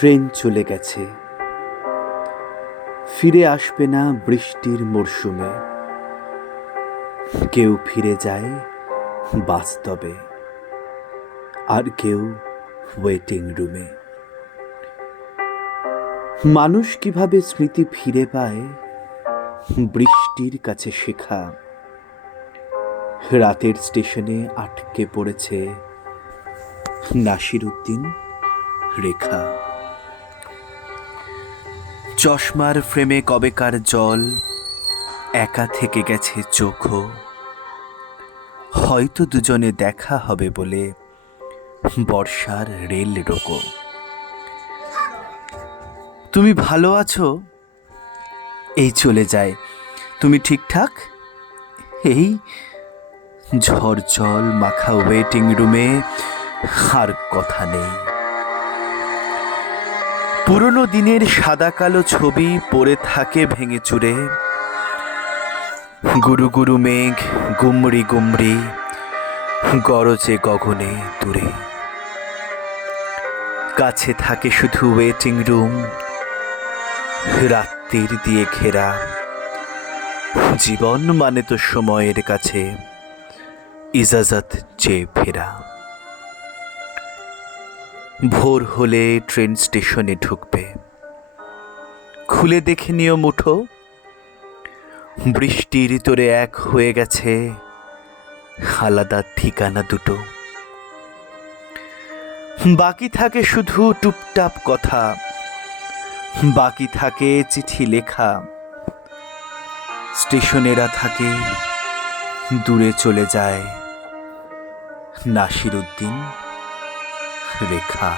Train চলে গেছে, ফিরে আসবে না বৃষ্টির মরশুমে। কেউ ফিরে যায় বাস্তবে, আর কেউ ওয়েটিং রুমে। মানুষ কিভাবে স্মৃতি ফিরে পায়, বৃষ্টির কাছে শেখা। রাতের স্টেশনে আটকে পড়েছে নাসিরউদ্দিন রেখা। চশমার ফ্রেমে কবেকার জল একা থেকে গেছে চোখও। হয়তো দুজনে দেখা হবে বলে বর্ষার রেল রোকো। তুমি ভালো আছো? এই চলে যায়। তুমি ঠিকঠাক? এই ঝড় জল মাখা ওয়েটিং রুমে আর কথা নেই। পুরনো দিনের সাদা কালো ছবি পড়ে থাকে ভেঙে চুরে। গুরু গুরু মেঘ গুমরি গুমরি গরজে গগনে দূরে। কাছে থাকে শুধু ওয়েটিং রুম, রাত্রির দিয়ে ঘেরা। জীবন মানে তো সময়ের কাছে ইজাজত চেয়ে ফেরা। ভোর হলে ট্রেন স্টেশনে ঢুকবে, খুলে দেখে নিও মুঠো। বৃষ্টির তোরে এক হয়ে গেছে আলাদা ঠিকানা দুটো। বাকি থাকে শুধু টুপটাপ কথা, বাকি থাকে চিঠি লেখা। স্টেশনেরা থাকে, দূরে চলে যায় নাসিরউদ্দিন রেখা।